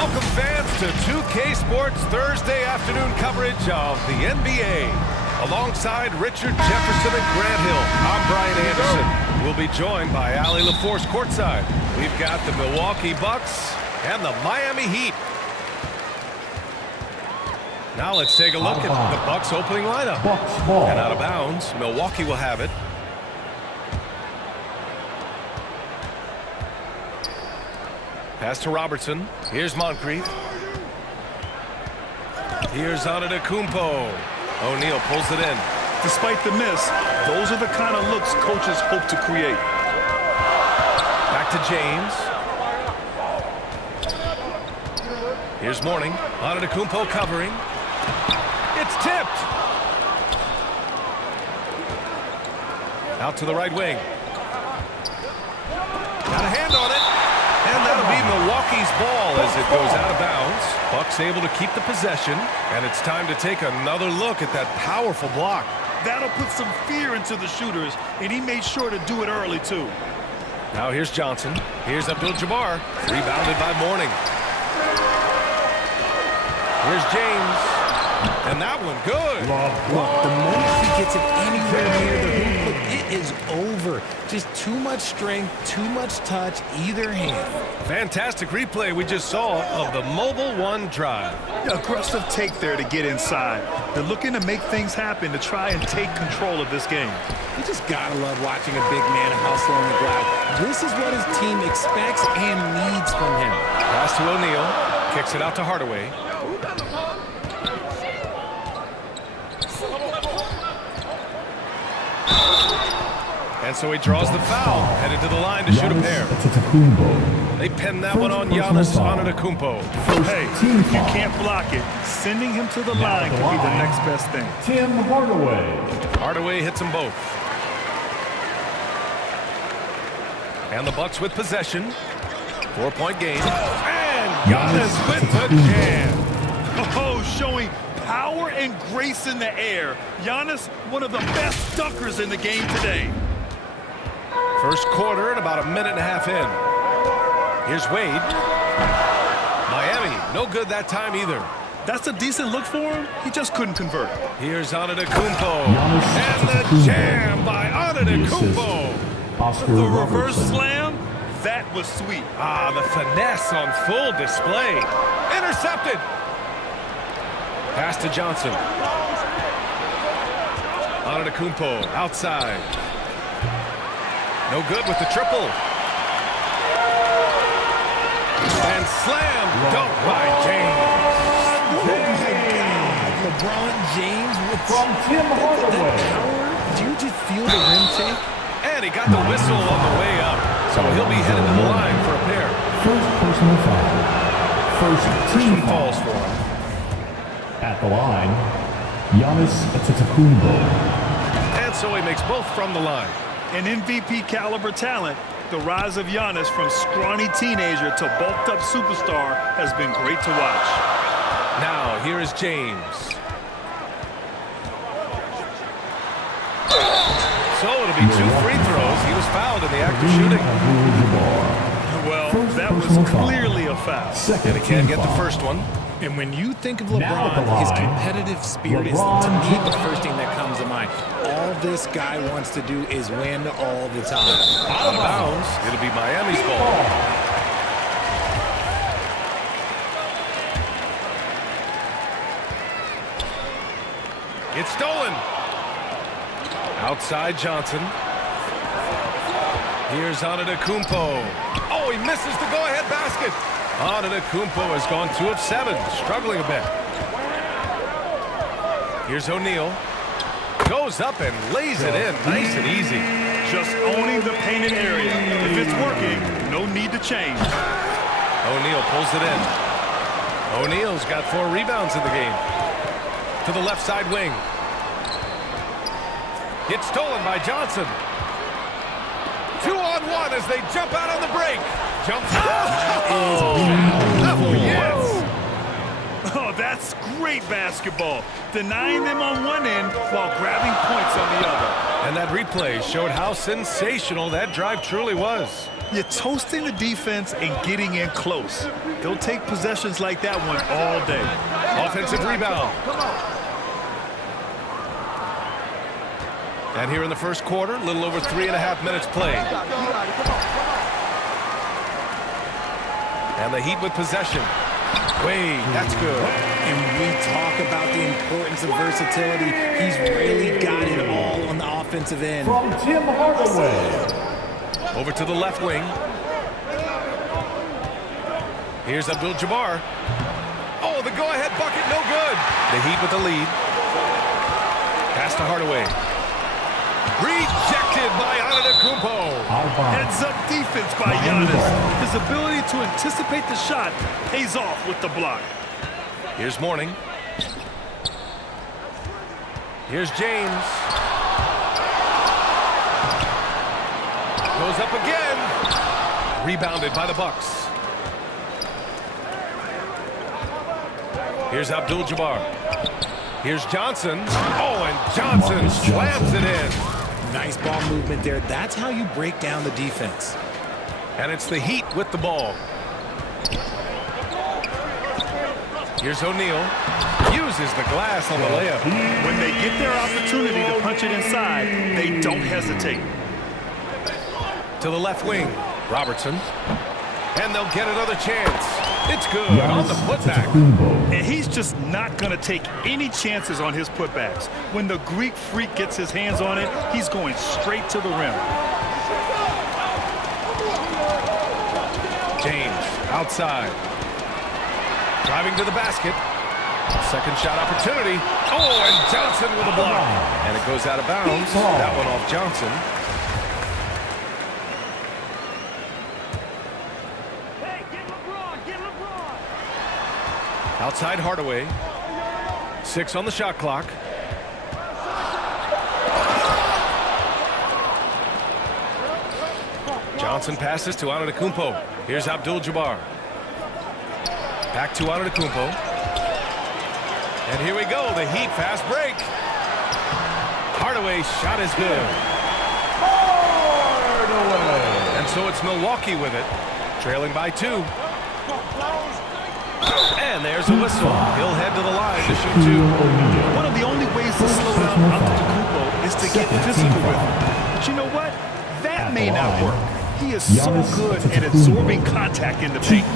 Welcome fans to 2K Sports Thursday afternoon coverage of the NBA. Alongside Richard Jefferson and Grant Hill, I'm Brian Anderson. We'll be joined by Allie LaForce courtside. We've got the Milwaukee Bucks and the Miami Heat. Now let's take a look at the Bucks opening lineup. And out of bounds, Milwaukee will have it. Pass to Robertson. Here's Moncrief. Here's Antetokounmpo. O'Neal pulls it in. Despite the miss, those are the kind of looks coaches hope to create. Back to James. Here's Mourning. Antetokounmpo covering. It's tipped. Out to the right wing. Got a hand on it. And that'll be Milwaukee's ball as it goes out of bounds. Bucks able to keep the possession. And it's time to take another look at that powerful block. That'll put some fear into the shooters, and he made sure to do it early, too. Now here's Johnson. Here's Abdul-Jabbar. Rebounded by Mourning. Here's James. And that one good. Look, the moment he gets it anywhere near the hoop, it is over. Just too much strength, too much touch, either hand. Fantastic replay we just saw of the Mobile One drive. Aggressive take there to get inside. They're looking to make things happen to try and take control of this game. You just gotta love watching a big man hustle on the glass. This is what his team expects and needs from him. Pass to O'Neal. Kicks it out to Hardaway. And so he draws the foul, headed to the line to shoot a pair. They pin that one on Giannis Antetokounmpo. Hey, you can't block it. Sending him to the line could be the next best thing. Tim Hardaway. Hardaway hits them both. And the Bucks with possession. 4-point game. And Giannis with the jam. Oh, showing power and grace in the air. Giannis, one of the best dunkers in the game today. First quarter and about a minute and a half in. Here's Wade. Miami, no good that time either. That's a decent look for him. He just couldn't convert. Here's Antetokounmpo. And the jam by Antetokounmpo. The reverse slam, that was sweet. Ah, the finesse on full display. Intercepted. Pass to Johnson. Antetokounmpo outside. No good with the triple. And slam dunk by James. Oh my God, LeBron James with From Tim Hardaway. power. Do you just feel the rim shake? And he got the whistle on the way up. So he'll be headed to the line for a pair. First personal foul. First team Falls foul. for him. At the line, Giannis Antetokounmpo. And so he makes both from the line. An MVP caliber talent, the rise of Giannis from scrawny teenager to bulked up superstar has been great to watch. Now here is James. So it'll be 2 free throws. He was fouled in the act of shooting. Well, that was clearly a foul. And he can't get the first one. And when you think of Now at the LeBron, his line, competitive spirit is, to LeBron me, the first thing that comes to mind. All this guy wants to do is win all the time. Out of bounds. It'll be Miami's ball. It's stolen. Outside Johnson. Here's Antetokounmpo. Oh, he misses the go-ahead basket. Antetokounmpo has gone 2 of 7, struggling a bit. Here's O'Neal. Goes up and lays it in, nice and easy. Just owning the painted area. If it's working, no need to change. O'Neal pulls it in. O'Neal's got 4 rebounds in the game. To the left side wing. It's stolen by Johnson. 2-on-1 as they jump out on the break. Jumps out. Oh, yes. Oh, that's great basketball. Denying them on one end while grabbing points on the other. And that replay showed how sensational that drive truly was. You're toasting the defense and getting in close. They'll take possessions like that one all day. Offensive rebound. And here in the first quarter, a little over 3.5 minutes played. And the Heat with possession. Wade, that's good. And we talk about the importance of versatility. He's really got it all on the offensive end. From Tim Hardaway. Over to the left wing. Here's Abdul-Jabbar. Oh, the go-ahead bucket, no good. The Heat with the lead. Pass to Hardaway. Rejected by Antetokounmpo. Heads-up defense by Giannis. His ability to anticipate the shot pays off with the block. Here's Mourning. Here's James. Goes up again. Rebounded by the Bucks. Here's Abdul-Jabbar. Here's Johnson. Oh, and Johnson slams it in. Nice ball movement there. That's how you break down the defense. And it's the Heat with the ball. Here's O'Neal. Uses the glass on the layup. When they get their opportunity to punch it inside, they don't hesitate. To the left wing. Robertson. And they'll get another chance. It's good on the putback. And he's just not going to take any chances on his putbacks. When the Greek freak gets his hands on it, he's going straight to the rim. James outside. Driving to the basket. Second shot opportunity. Oh, and Johnson with a block. And it goes out of bounds. That one off Johnson. Outside Hardaway. 6 on the shot clock. Johnson passes to Antetokounmpo. Here's Abdul-Jabbar. Back to Antetokounmpo. And here we go, the Heat fast break. Hardaway's shot is good. And so it's Milwaukee with it, trailing by 2. And there's a whistle. He'll head to the line to shoot 2. One of the only ways to slow down Antetokounmpo is to get physical with him. But you know what? That may not work. He is so good at absorbing contact in the paint.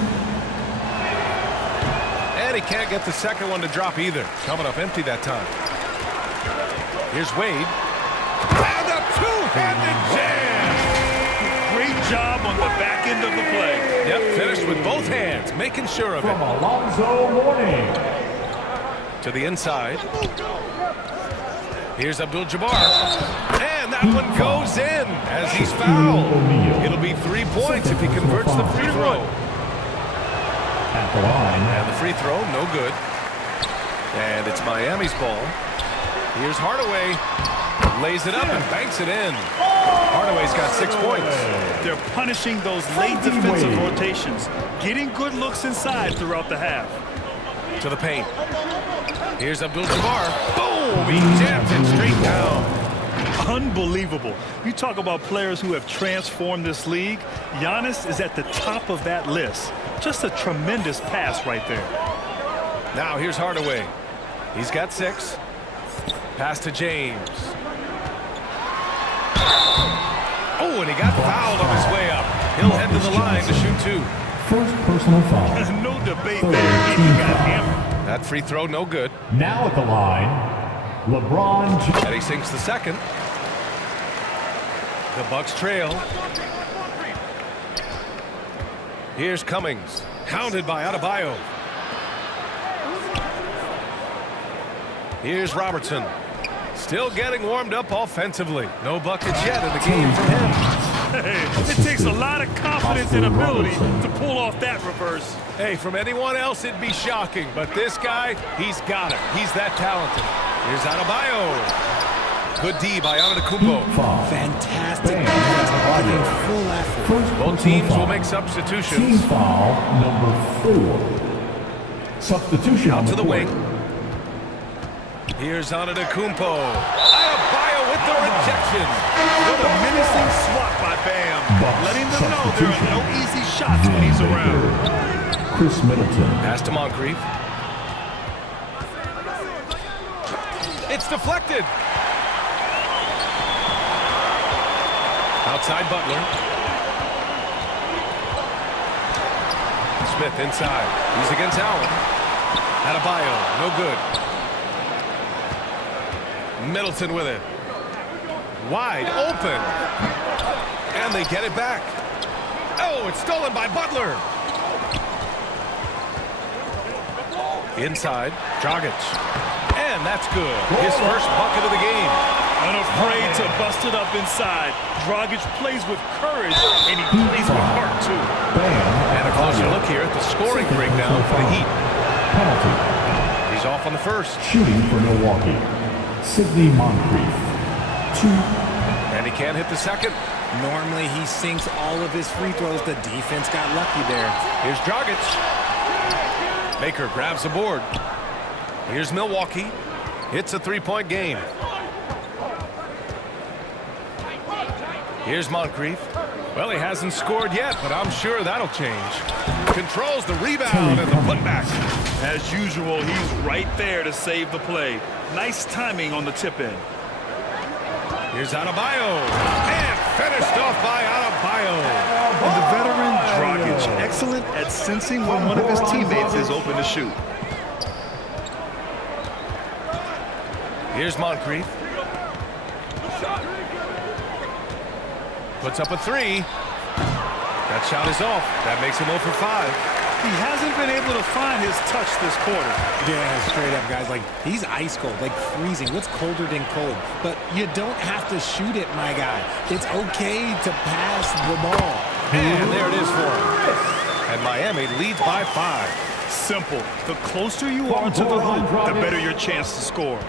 And he can't get the second one to drop either. Coming up empty that time. Here's Wade. And a two-handed jam! Great job on the back end of the play. Yep, finished with both hands, making sure of From it. Alonzo Mourning. To the inside. Here's Abdul-Jabbar. And that one goes in as he's fouled. It'll be 3 points if he converts the free throw. At the line. And the free throw, no good. And it's Miami's ball. Here's Hardaway. Lays it up and banks it in. Hardaway's got 6 points. They're punishing those late defensive rotations, getting good looks inside throughout the half. To the paint. Here's Abdul-Jabbar. Boom! He jams it straight down. Unbelievable. You talk about players who have transformed this league. Giannis is at the top of that list. Just a tremendous pass right there. Now here's Hardaway. He's got 6. Pass to James. Oh, and he got fouled on his way up. He'll head to the line to shoot 2. First personal foul. No debate there. He got hammered. That free throw, no good. Now at the line, LeBron James. And he sinks the second. The Bucks trail. Here's Cummings. Hounded by Adebayo. Here's Robertson. Still getting warmed up offensively. No buckets yet in the game for him. It takes a lot of confidence and ability to pull off that reverse. Hey, from anyone else, it'd be shocking. But this guy, he's got it. He's that talented. Here's Adebayo. Good D by Antetokounmpo. Fantastic defense, giving full effort. First Both personal teams will foul. make Team substitutions. foul number 4. Substitution Out on to the court. wing. Here's Antetokounmpo. Adebayo with the rejection. What a menacing swat by Bam. Bucks Letting them know there are no easy shots when he's around. Chris Middleton. Pass to Moncrief. It's deflected. Outside Butler. Smith inside. He's against Allen. Adebayo, no good. Middleton with it. Wide open. And they get it back. Oh, it's stolen by Butler. Inside, Dragic. And that's good. His first bucket of the game. Unafraid to bust it up inside. Dragic plays with courage, and he plays with heart, too. And a closer look here at the scoring breakdown for the Heat. Penalty. He's off on the first. Shooting for Milwaukee. Sidney Moncrief. 2. And he can't hit the second. Normally, he sinks all of his free throws. The defense got lucky there. Here's Dragic. Baker grabs the board. Here's Milwaukee. It's a three-point game. Here's Moncrief. Well, he hasn't scored yet, but I'm sure that'll change. Controls the rebound and the putback. As usual, he's right there to save the play. Nice timing on the tip-in. Here's Adebayo. And finished off by Adebayo. And the veteran Dragic, excellent at sensing when one of his teammates is open to shoot. Here's Moncrief. Puts up a three. That shot is off. That makes him 0 for 5. He hasn't been able to find his touch this quarter. Yeah, straight up, guys. Like, he's ice cold, like freezing. What's colder than cold? But you don't have to shoot it, my guy. It's okay to pass the ball. And there it is for him. And Miami leads by 5. Simple. The closer you are to the hoop, the better your chance to score.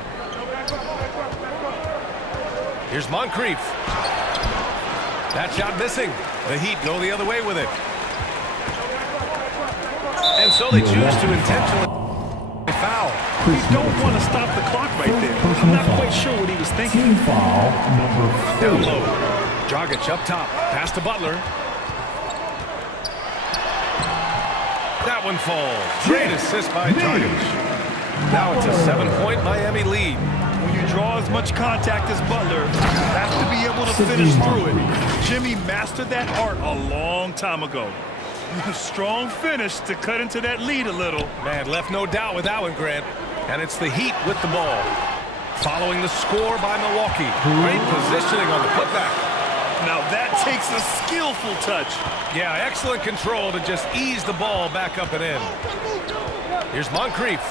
Here's Moncrief. That shot missing. The Heat go the other way with it. And so they choose to intentionally foul. You don't want to stop the clock right there. I'm not quite sure what he was thinking. Team foul number 3. Down low. Dragic up top. Pass to Butler. That one falls. Great assist by Dragic. Now it's a 7-point Miami lead. When you draw as much contact as Butler, you have to be able to finish through it. Jimmy mastered that art a long time ago. Strong finish to cut into that lead a little. Man, left no doubt with that one, Grant. And it's the Heat with the ball. Following the score by Milwaukee. Great positioning on the putback. Now that takes a skillful touch. Yeah, excellent control to just ease the ball back up and in. Here's Moncrief.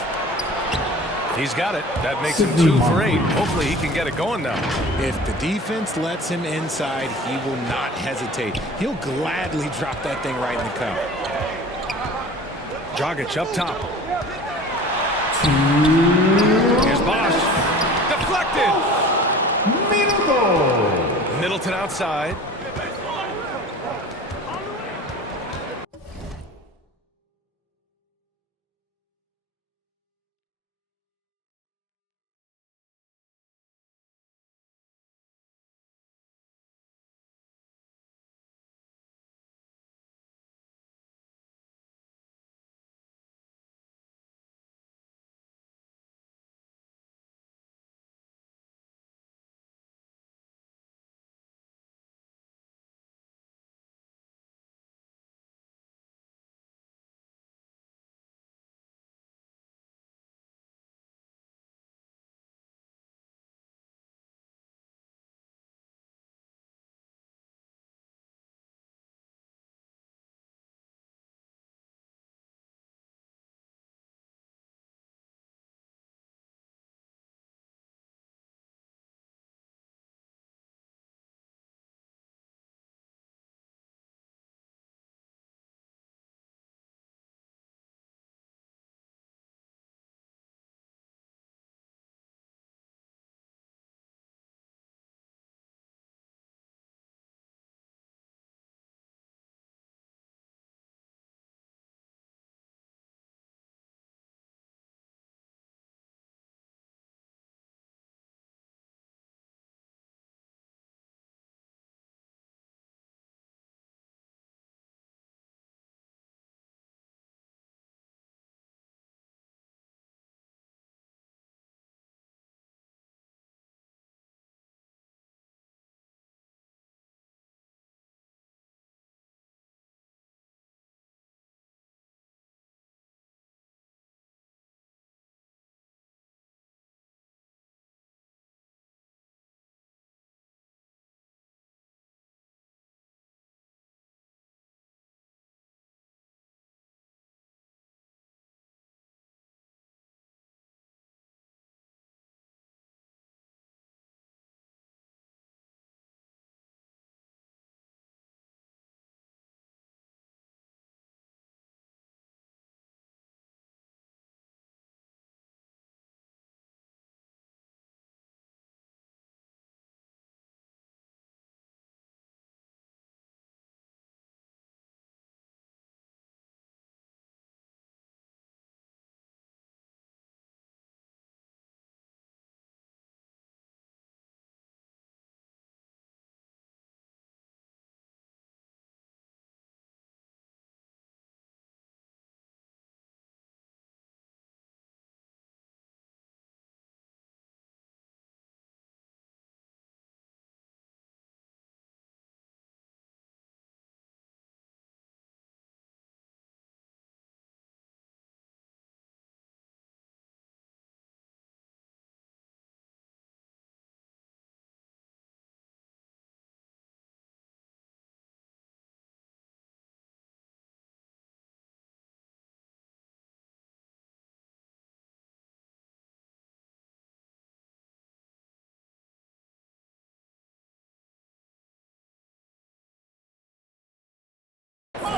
He's got it. That makes him 2 for 8. Hopefully he can get it going now. If the defense lets him inside, he will not hesitate. He'll gladly drop that thing right in the cup. Dragic up top. Here's Bosh. Deflected. Middleton outside.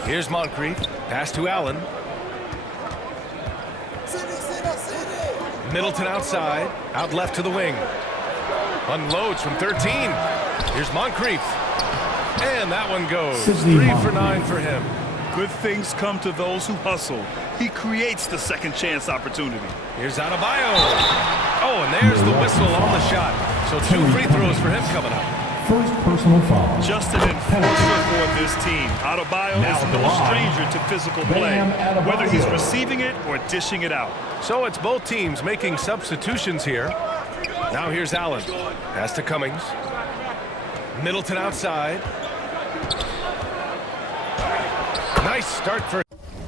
Here's Moncrief. Pass to Allen. Middleton outside. Out left to the wing. Unloads from 13. Here's Moncrief. And that one goes. 3 for 9 for him. Good things come to those who hustle. He creates the second chance opportunity. Here's Adebayo. Oh, and there's the whistle on the shot. So 2 free throws for him coming up. First personal foul. Just an enforcer for this team. Adebayo is no stranger to physical play, whether he's receiving it or dishing it out. So it's both teams making substitutions here. Now here's Allen. Pass to Cummings. Middleton outside. Nice start for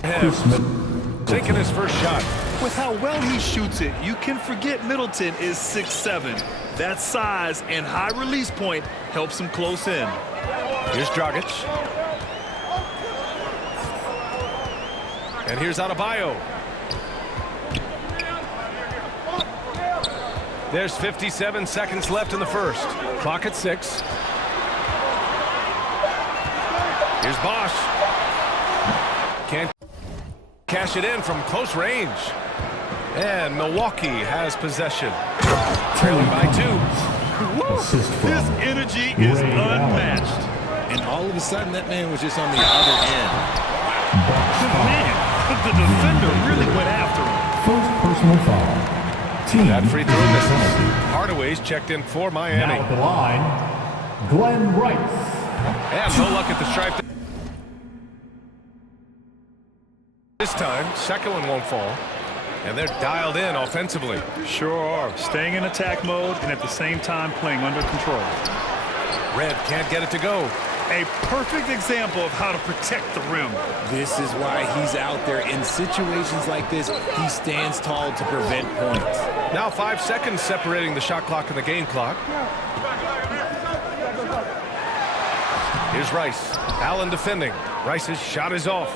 him. Taking his first shot. With how well he shoots it, you can forget Middleton is 6'7". That size and high release point helps him close in. Here's Dragic. And here's Adebayo. There's 57 seconds left in the first. Clock at 6. Here's Bosch. Can't cash it in from close range. And Milwaukee has possession. Trailing by 2. His energy is unmatched. And all of a sudden, that man was just on the other end. Man, the defender really went after him. First personal foul. Team That free throw misses. penalty. Hardaway's checked in for Now Miami. at the line, Glenn Rice. And no luck at the stripe. This time, second one won't fall. And they're dialed in offensively. Sure are. Staying in attack mode and at the same time playing under control. Red can't get it to go. A perfect example of how to protect the rim. This is why he's out there. In situations like this, he stands tall to prevent points. Now 5 seconds separating the shot clock and the game clock. Here's Rice. Allen defending. Rice's shot is off.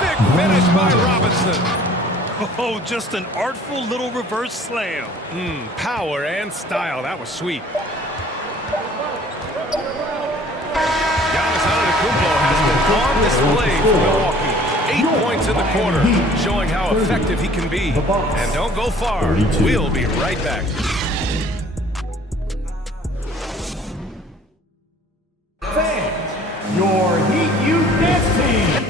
Big finish by Robinson. Oh, just an artful little reverse slam. Power and style. That was sweet. Giannis Antetokounmpo has been on display for Milwaukee. 8 points in the quarter, showing how effective he can be. And don't go far. We'll be right back. Fans, your Heat Youth Dance Team.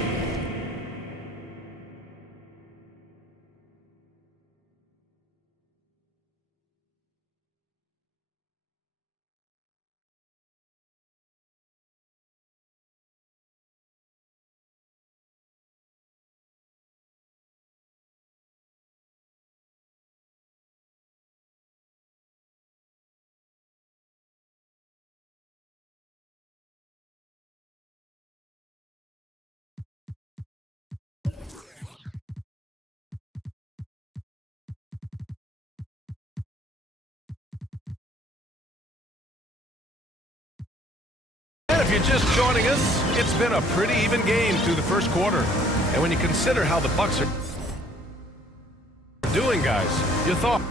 And if you're just joining us, it's been a pretty even game through the first quarter. And when you consider how the Bucks are doing, guys, you thought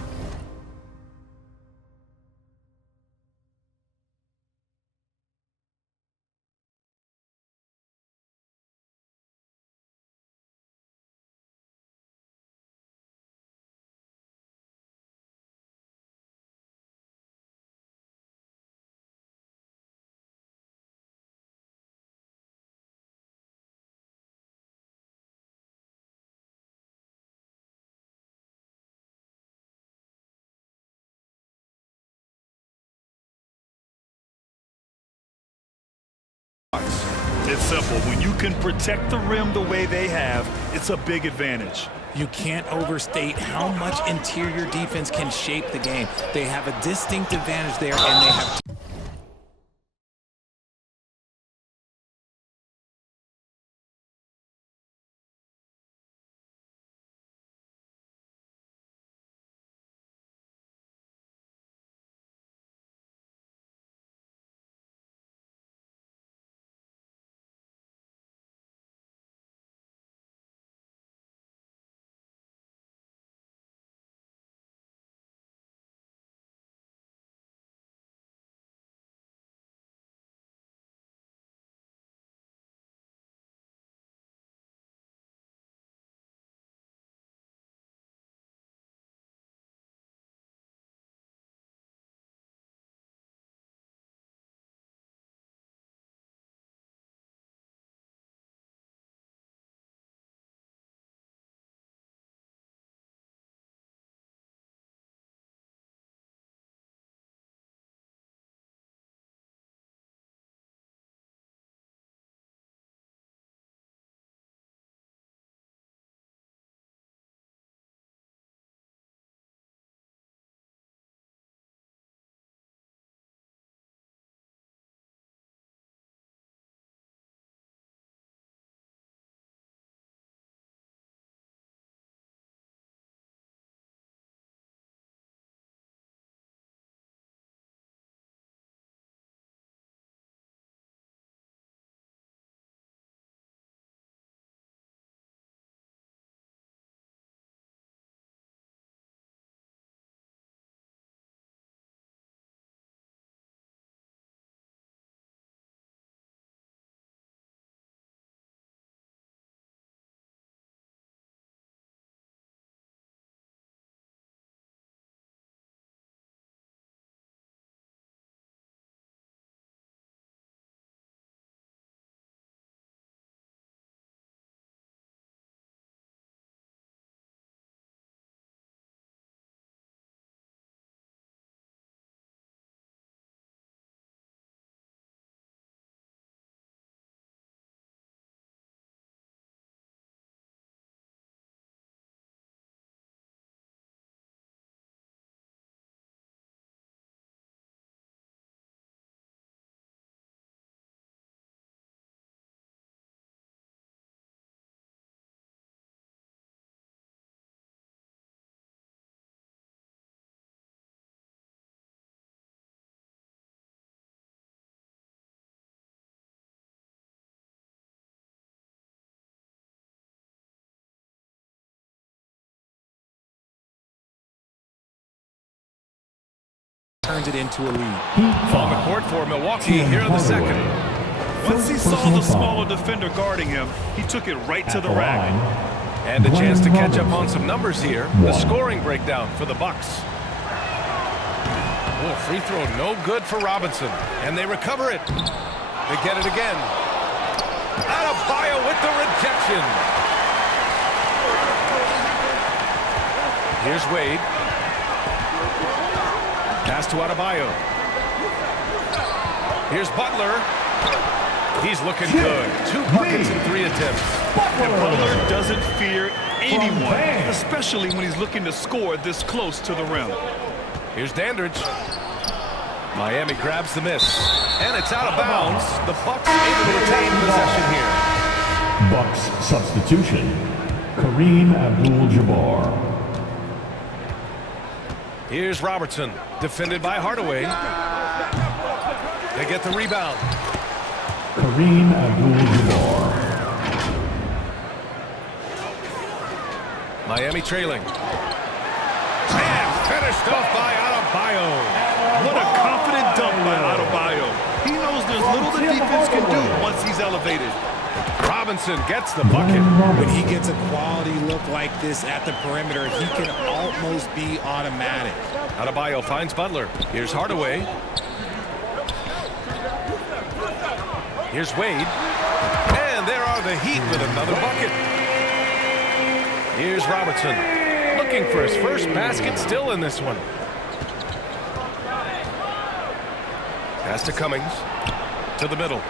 It's simple. When you can protect the rim the way they have, it's a big advantage. You can't overstate how much interior defense can shape the game. They have a distinct advantage there, and they have turns it into a lead. On the court for Milwaukee here in the second. Once he saw the smaller defender guarding him, he took it right to the rack. And a chance to catch up on some numbers here. The scoring breakdown for the Bucks. Oh, free throw no good for Robinson. And they recover it. They get it again. Adebayo with the rejection. Here's Wade. Pass to Adebayo. Here's Butler. He's looking good. 2 buckets in 3 attempts. And Butler doesn't fear anyone, especially when he's looking to score this close to the rim. Here's Dandridge. Miami grabs the miss. And it's out of bounds. The Bucks able to retain possession here. Bucks substitution. Kareem Abdul-Jabbar. Here's Robertson, defended by Hardaway. They get the rebound. Kareem Abdul-Jabbar. Miami trailing. And finished off by Adebayo. What a confident dunk by Adebayo. He knows there's little the defense can do once he's elevated. Robinson gets the bucket. When he gets a quality look like this at the perimeter, he can almost be automatic. Adebayo finds Butler. Here's Hardaway. Here's Wade. And there are the Heat with another bucket. Here's Robertson. Looking for his first basket still in this one. Pass to Cummings. To the middle.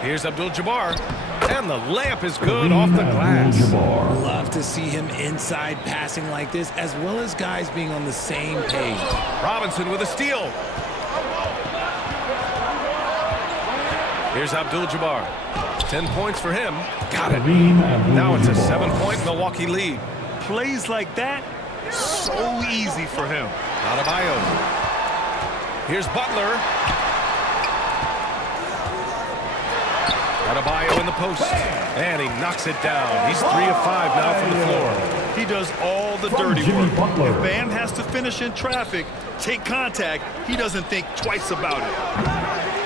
Here's Abdul-Jabbar. And the layup is good off the glass. Love to see him inside passing like this, as well as guys being on the same page. Robinson with a steal. Here's Abdul-Jabbar. 10 points for him. Got it. Now it's a 7-point Milwaukee lead. Plays like that, so easy for him. Adebayo. Here's Butler. Adebayo in the post. And he knocks it down. He's 3 of 5 now from the floor. He does all the dirty work. If Bam has to finish in traffic, take contact, he doesn't think twice about it.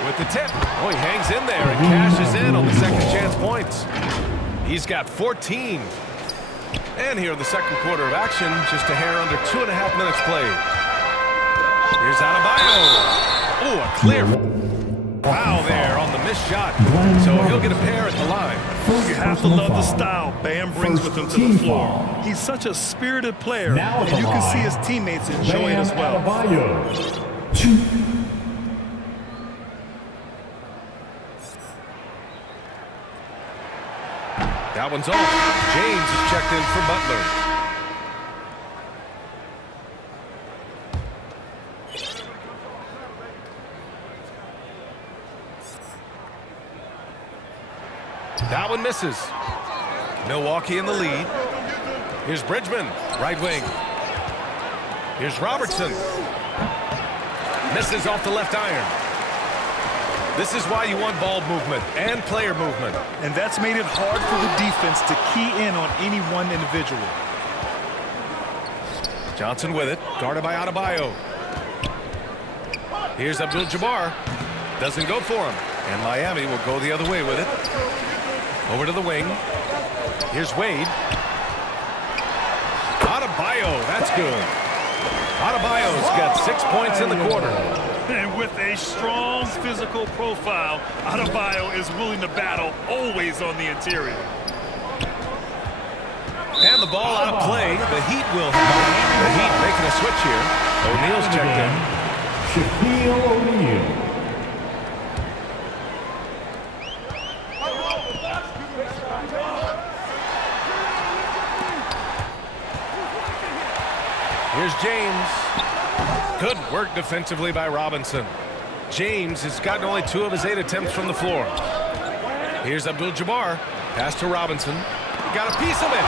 With the tip. Oh, he hangs in there and cashes in on the second chance points. He's got 14. And here in the second quarter of action, just a hair under 2.5 minutes played. Here's Adebayo. Oh, a clear foul there on the missed shot. So he'll get a pair at the line. You have to love the style Bam brings with him to the floor. He's such a spirited player, and you can see his teammates enjoy it as well. That one's off. James is checked in for Butler. That one misses. Milwaukee in the lead. Here's Bridgman, right wing. Here's Robertson. Misses off the left iron. This is why you want ball movement and player movement. And that's made it hard for the defense to key in on any one individual. Johnson with it, guarded by Adebayo. Here's Abdul-Jabbar. Doesn't go for him. And Miami will go the other way with it. Over to the wing. Here's Wade. Adebayo, that's good. Adebayo's got 6 points in the quarter. And with a strong physical profile, Adebayo is willing to battle always on the interior. And the ball out of play. The Heat will have it. The Heat making a switch here. O'Neal's checked in. Shaquille O'Neal. Here's James. Good work defensively by Robinson. James has gotten only 2 of his 8 attempts from the floor. Here's Abdul-Jabbar. Pass to Robinson. Got a piece of it.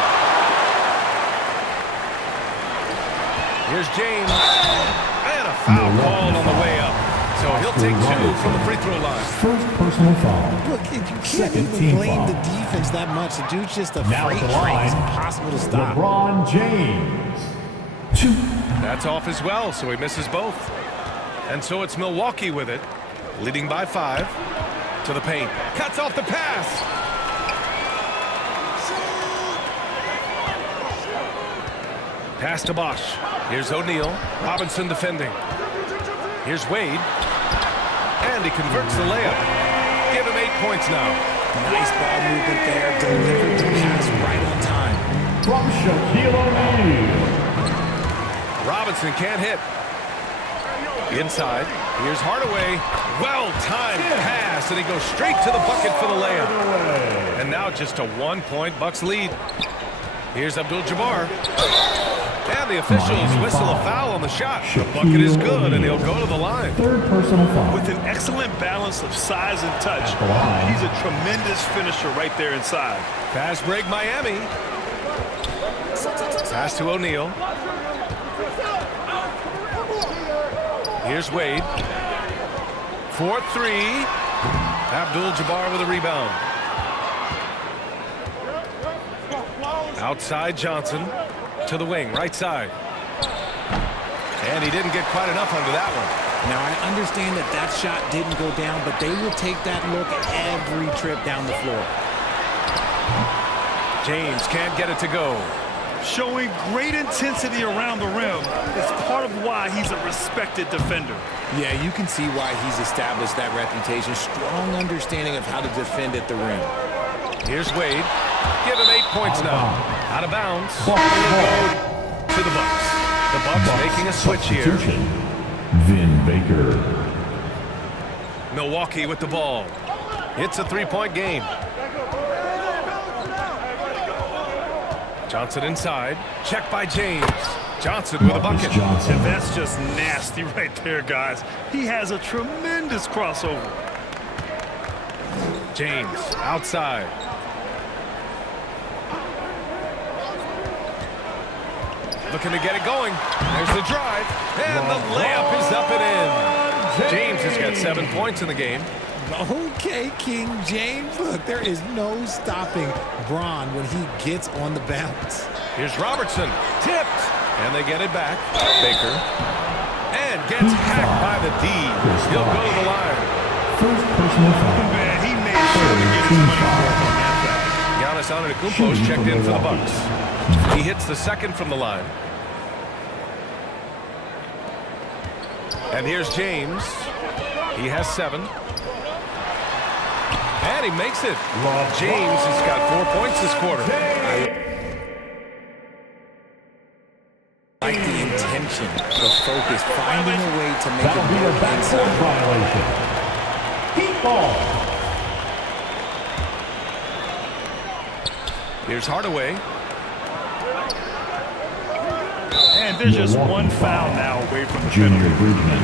Here's James. And a foul called on the way up. So he'll take 2 from the free throw line. First personal foul. Look, you can't even blame the defense that much. The dude's just a Now at freight the train. line, It's impossible to stop. LeBron James. 2. That's off as well, so he misses both. And so it's Milwaukee with it, leading by 5. To the paint. Cuts off the pass. Pass to Bosch. Here's O'Neal. Robinson defending. Here's Wade. And he converts the layup. Give him 8 points now. Nice ball movement there. Delivered the pass right on time. From Shaquille O'Neal. Robinson can't hit. Inside. Here's Hardaway. Well-timed pass, and he goes straight to the bucket for the layup. And now just a 1-point Bucks lead. Here's Abdul-Jabbar. And the officials whistle a foul on the shot. The bucket is good, and he'll go to the line. Third personal foul. With an excellent balance of size and touch, he's a tremendous finisher right there inside. Fast break Miami. Pass to O'Neal. Here's Wade. 4-3. Abdul-Jabbar with a rebound. Outside Johnson. To the wing, right side. And he didn't get quite enough under that one. Now, I understand that that shot didn't go down, but they will take that look every trip down the floor. James can't get it to go. Showing great intensity around the rim is part of why he's a respected defender. Yeah, you can see why he's established that reputation. Strong understanding of how to defend at the rim. Here's Wade. Give him 8 points now. Out of bounds. To the Bucks. The Bucks making a switch here. Vin Baker. Milwaukee with the ball. It's a 3-point game. Johnson inside. Check by James. Johnson with a bucket. And that's just nasty right there, guys. He has a tremendous crossover. James outside. Looking to get it going. There's the drive. And the layup is up and in. James has got 7 points in the game. Okay, King James. Look, there is no stopping Bron when he gets on the bounce. Here's Robertson. Tipped. And they get it back. Baker. And gets hacked by the D. He'll go to the line. First personal foul. Man, he made sure to get his money worth on that back. Giannis Antetokounmpo's checked in for the Bucks. He hits the second from the line. And here's James. He has 7. And he makes it. James has got 4 points this quarter. I like the intention, the focus, finding a way to make That'll it be a work backcourt inside. violation. Heat ball. Here's Hardaway. And there's just Milwaukee one foul now away from the Junior penalty. Bridgman.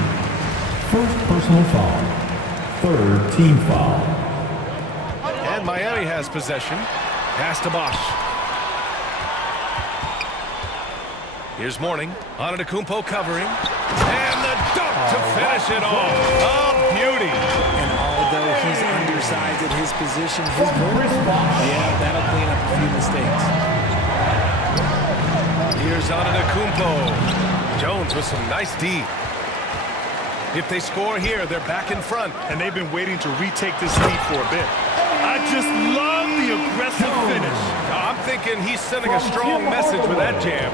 First personal foul. Third team foul. And Miami has possession. Pass to Bosch. Here's Mourning. Antetokounmpo covering. And the dunk to finish it off. A beauty. And although he's undersized at his position, his vertical, yeah, that'll clean up a few mistakes. Here's Antetokounmpo. Jones with some nice D. If they score here, they're back in front. And they've been waiting to retake this lead for a bit. I just love the aggressive finish. I'm thinking he's sending a strong message with that jam.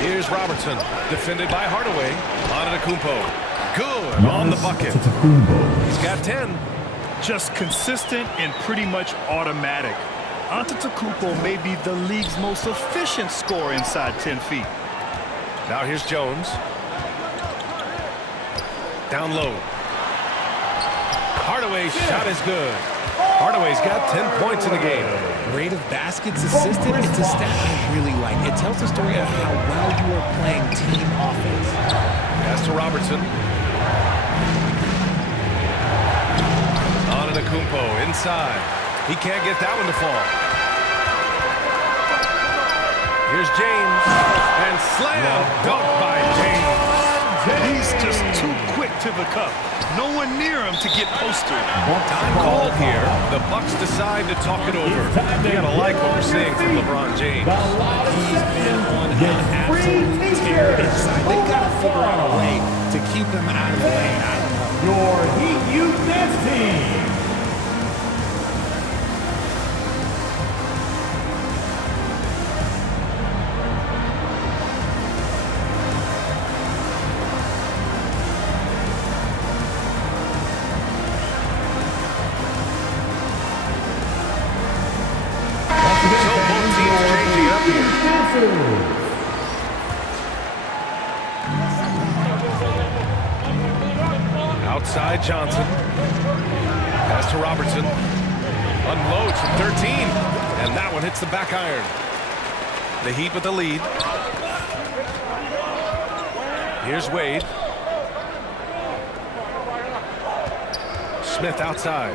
Here's Robertson, defended by Hardaway. Antetokounmpo, good on the bucket. He's got 10. Just consistent and pretty much automatic. Antetokounmpo may be the league's most efficient scorer inside 10 feet. Now here's Jones. Down low. Hardaway's shot is good. Hardaway's got 10 points in the game. Rate of baskets assisted, it's a stat I really like. It tells the story of how well you are playing team offense. Pass to Robertson. Antetokounmpo inside. He can't get that one to fall. Here's James. And slam dunk by James. He's just too quick to the cup. No one near him to get posted. Time called here. The Bucks decide to talk it over. You gotta like what we're seeing from LeBron James. He's been on an absolute tear inside. They got to figure out a way to keep him out of the lane. I don't know. Your Heat Youth Dance Team. So both teams changing up here. Outside Johnson. Pass to Robertson. Unloads from 13. And that one hits the back iron. The Heat with the lead. Here's Wade. Smith outside.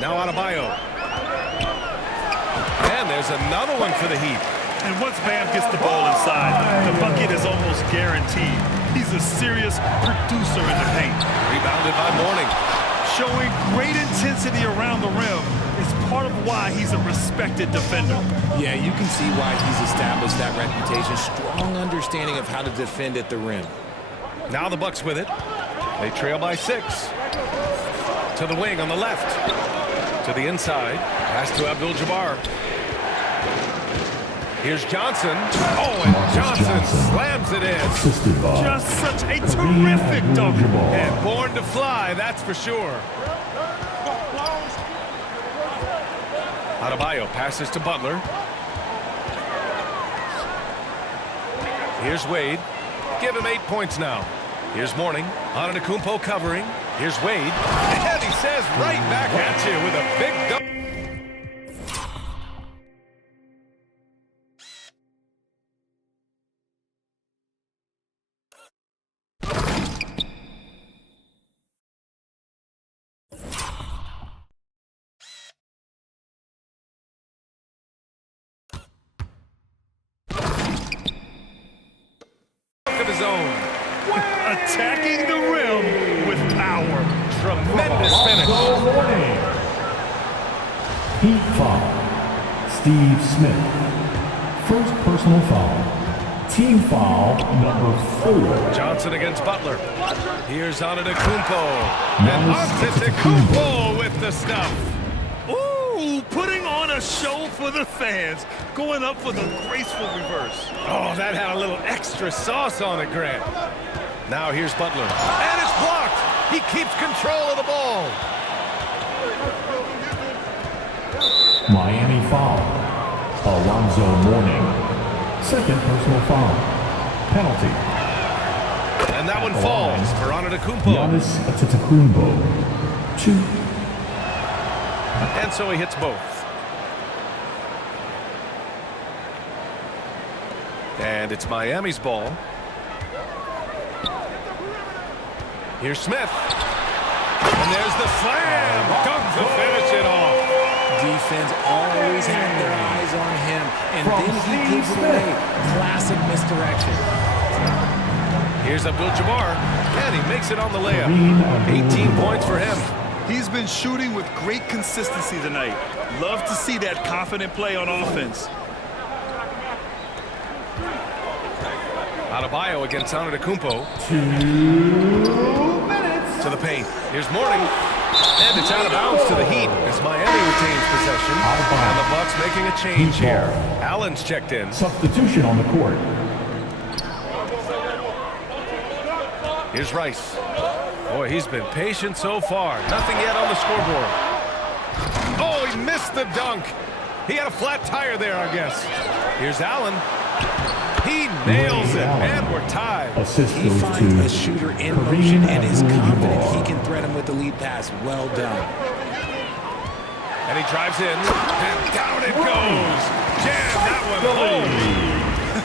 Now Adebayo. And there's another one for the Heat. And once Bam gets the ball inside, the bucket is almost guaranteed. He's a serious producer in the paint. Rebounded by Mourning. Showing great intensity around the rim is part of why he's a respected defender. Yeah, you can see why he's established that reputation. Strong understanding of how to defend at the rim. Now the Bucks with it. They trail by 6. To the wing on the left. To the inside. Pass to Abdul-Jabbar. Here's Johnson. Oh, and Johnson slams it in. Assisted by Just such a terrific dunk. And born to fly, that's for sure. Adebayo passes to Butler. Here's Wade. Give him 8 points now. Here's Mourning. Antetokounmpo covering. Here's Wade. And he says right back at you with a big dunk. Of his own. Attacking the rim with power. Tremendous finish. Warning. Heat foul. Steve Smith. First personal foul. Team foul number 4. Johnson against Butler. Here's Antetokounmpo. And Giannis Antetokounmpo with the stuff. Ooh, putting on a show for the fans. Going up for the graceful reverse. Oh, that had a little extra sauce on it, Grant. Now here's Butler. And it's blocked. He keeps control of the ball. Miami foul. Alonzo Mourning. Second personal foul. Penalty. And that one falls for Antetokounmpo. Giannis Antetokounmpo. 2. And so he hits both. And it's Miami's ball. Here's Smith. And there's the slam. Dunk to finish it off. Defense always had their eyes on him, and From then he Steve gives it Smith. away. Classic misdirection. Here's Abdul-Jabbar. And he makes it on the layup. Kareem 18 Abdul-Jabbar. points for him. He's been shooting with great consistency tonight. Love to see that confident play on offense. Adebayo against Antetokounmpo. 2 minutes. To the paint. Here's Mourning. And it's out of bounds to the Heat as Miami retains possession. And the Bucks making a change Heat here. ball. Allen's checked in. Substitution on the court. Here's Rice. Boy, he's been patient so far. Nothing yet on the scoreboard. Oh, he missed the dunk. He had a flat tire there, I guess. Here's Allen. He nails it, and we're tied. Assist He goes finds to a shooter in Kareem motion and is confident Abdul-Jabbar. he can thread him with the lead pass. Well done. And he drives in, and down it goes. Jam that one home.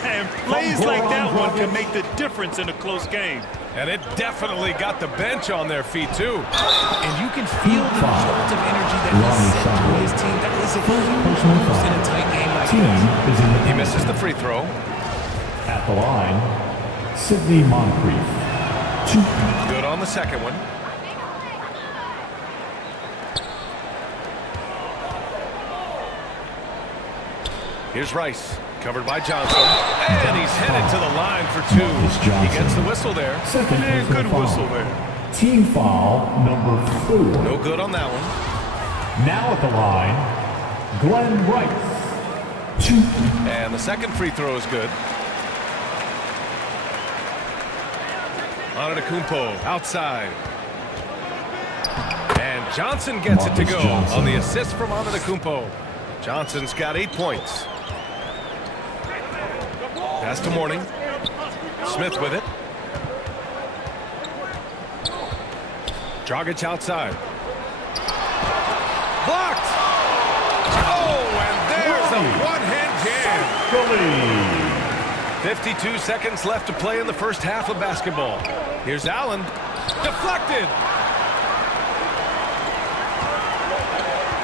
And plays like that one can make the difference in a close game. And it definitely got the bench on their feet, too. And you can feel the Foul. jolt of energy that Ronnie he sent to Simon. his team. That is a Personal huge boost foul. in a tight game like Team this. is in the He misses the free throw. At the line, Sidney Moncrief. 2. Good on the second one. Here's Rice, covered by Johnson. And he's headed to the line for 2. He gets the whistle there. Second Yeah, personal good foul. whistle there. Team foul number 4. No good on that one. Now at the line, Glenn Rice. 2. And the second free throw is good. Antetokounmpo outside. And Johnson gets it to Marcus go Johnson. on the assist from Antetokounmpo. Johnson's got 8 points. Pass to Mourning. Smith with it. Dragic outside. Blocked! Oh, and there's a one-hand jam. 52 seconds left to play in the first half of basketball. Here's Allen. Deflected!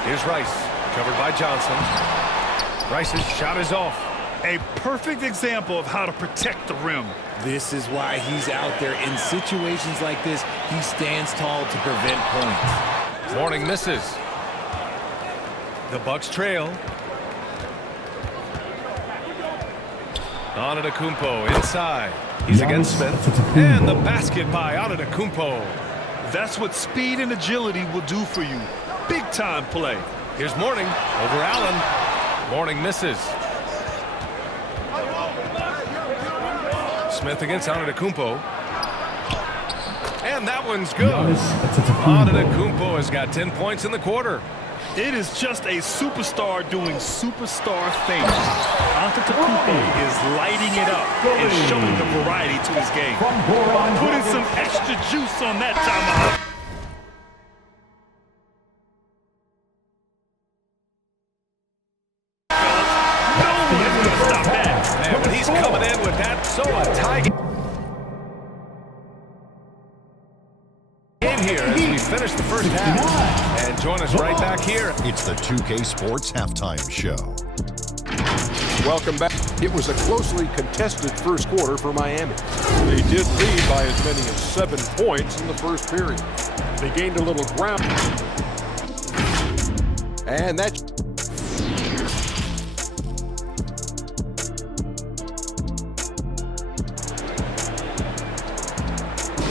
Here's Rice, covered by Johnson. Rice's shot is off. A perfect example of how to protect the rim. This is why he's out there. In situations like this, he stands tall to prevent points. Mourning misses. The Bucks trail. Antetokounmpo inside. He's against Smith. And the basket by Antetokounmpo. That's what speed and agility will do for you. Big time play. Here's Mourning over Allen. Mourning misses. Smith against Antetokounmpo. And that one's good. Antetokounmpo has got 10 points in the quarter. It is just a superstar doing superstar things. Antetokounmpo is lighting it up and showing the variety to his game. Putting some extra juice on that tomahawk. No one's gonna stop that. Man, when he's coming in with that, so a tie game here as we finish the first half. And join us right back here. It's the 2K Sports Halftime Show. Welcome back. It was a closely contested first quarter for Miami. They did lead by as many as 7 points in the first period. They gained a little ground. And that's...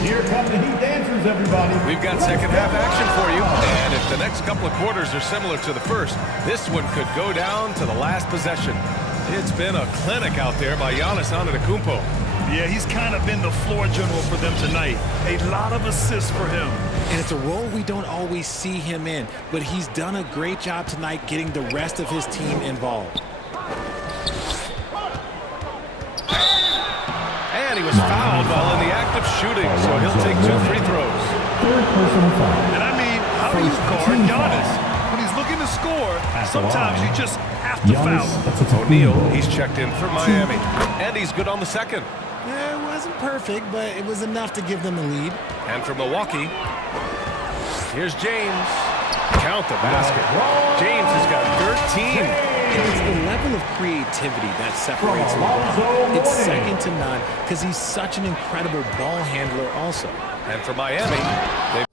Here come the Heat dancers, everybody. We've got second half action for you. And if the next couple of quarters are similar to the first, this one could go down to the last possession. It's been a clinic out there by Giannis Antetokounmpo. Yeah, he's kind of been the floor general for them tonight. A lot of assists for him. And it's a role we don't always see him in, but he's done a great job tonight getting the rest of his team involved. And he was fouled while in the act of shooting, so he'll take 2 free throws. Third personal foul. And I mean, how do you guard Giannis? When he's looking to score, sometimes you just have to foul him. O'Neal, he's checked in for Miami. And he's good on the second. Yeah, it wasn't perfect, but it was enough to give them the lead. And from Milwaukee, here's James. Count the basket. James has got 13. It's the level of creativity that separates LeBron. It's second to none because he's such an incredible ball handler also. And for Miami, they